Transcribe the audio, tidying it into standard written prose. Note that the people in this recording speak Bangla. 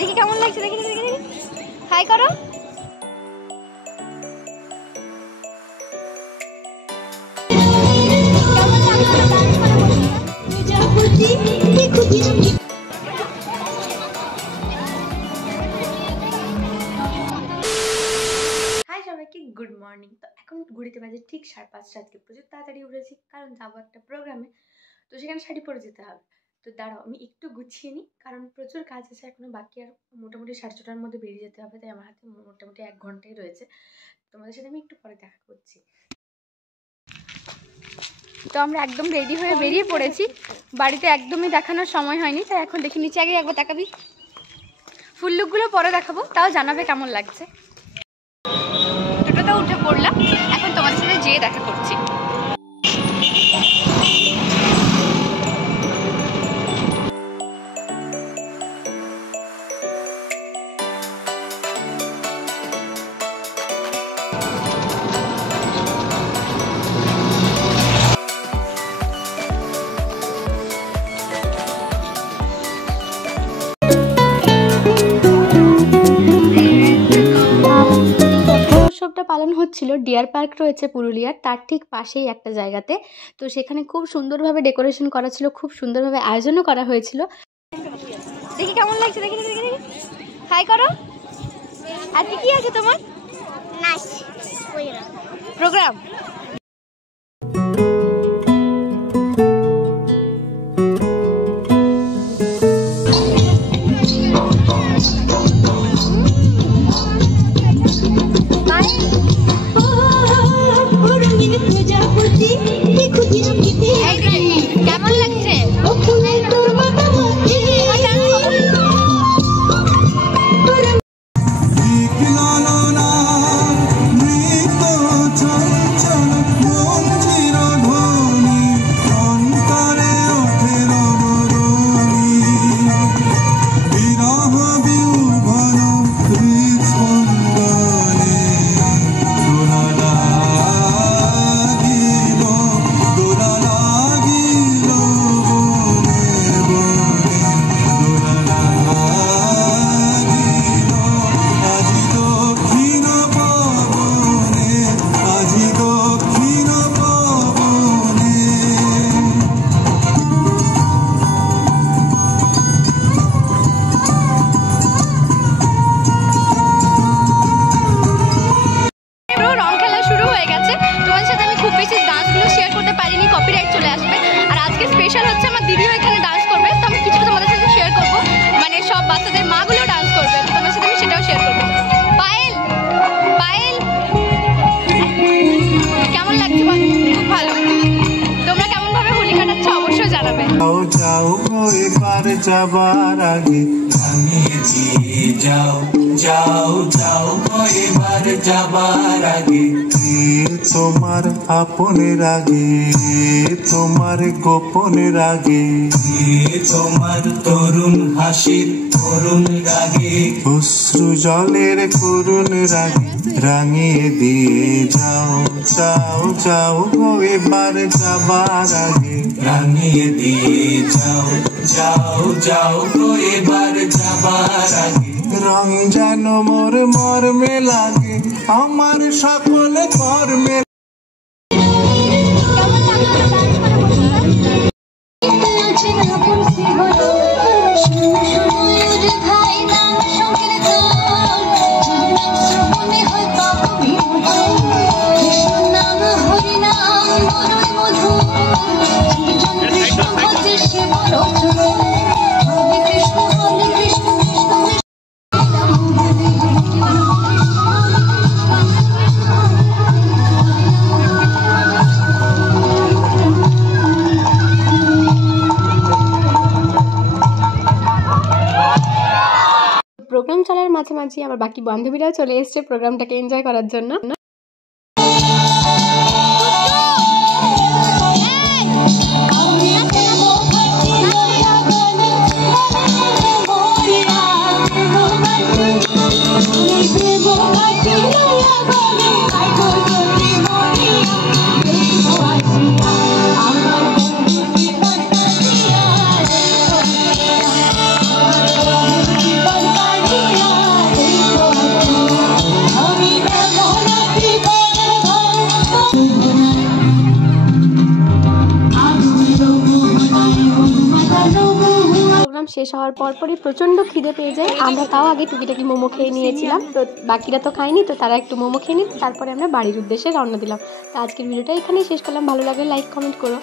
দেখি কেমন লাগছে, দেখি দেখি দেখি হাই করো। Good morning. তো এখন ঘুরিতে বাজে ঠিক 5:30 রাত্রে। প্রচুর তাড়াতাড়ি উঠেছি কারণ যাবো একটা প্রোগ্রামে, তো সেখানে শাড়ি পরে যেতে হবে। তো দাঁড়াও আমি একটু গুছিয়ে নিই কারণ প্রচুর কাজ আছে এখনো বাকি, আর মোটামুটি 6:30টার মধ্যে বেরিয়ে যেতে হবে, তাই আমার হাতে মোটামুটি 1 ঘন্টাই রয়েছে। তোমাদের সাথে আমি একটু পরে দেখা করছি। তো আমরা একদম রেডি হয়ে বেরিয়ে পড়েছি, বাড়িতে একদমই দেখানোর সময় হয়নি, তাই এখন দেখি নিচে আগে একবার তাকাবি। ফুল লুকগুলো পরে দেখাবো, তাও জানাবে কেমন লাগছে। টোটোটা উঠে পড়লাম, এখন তোমাদের সাথে যেয়ে দেখা করছি। উৎসবটা পালন হচ্ছিল ডিয়ার পার্ক রয়েছে পুরুলিয়ার, তার ঠিক পাশেই একটা জায়গাতে। তো সেখানে খুব সুন্দরভাবে ডেকোরেশন করা ছিল, খুব সুন্দরভাবে আয়োজনও করা হয়েছিল। দেখি কেমন লাগছে, দেখি দেখি দেখি হাই করো। আজকে কি আছে তোমার? নাচ প্রোগ্রাম। কেমন লাগছে? যাবার আগে রাঙিয়ে দিয়ে যাও যাও যাও এবার যাবার আগে। তোমার আপনের আগে, তোমার গোপনের আগে, তোমার তরুণ হাসির করুণ রাগে, অশ্রু জলের করুণ রাগে রাঙিয়ে দিয়ে যাও যাও যাও এবার যাবার আগে। রাঙিয়ে দিয়ে যাও যাও যাও এবার যাবার আগে। রং যেন মোর মর্মে লাগে আমার সকল কর্মে। প্রোগ্রাম চলার মাঝামাঝি আবার বাকি বান্ধবীরাও চলে এসছে প্রোগ্রামটাকে এনজয় করার জন্য। প্রোগ্রাম শেষ হওয়ার পরই প্রচণ্ড খিদে পেয়ে যায়। আমরা তাও আগে টুকিটাকি মোমো খেয়ে নিয়েছিলাম, তো বাকিরা তো খায়নি, তো তারা একটু মোমো খেয়ে নিই, তারপরে আমরা বাড়ির উদ্দেশ্যে রওনা দিলাম। তো আজকের ভিডিওটা এখানেই শেষ করলাম। ভালো লাগলে লাইক কমেন্ট করো।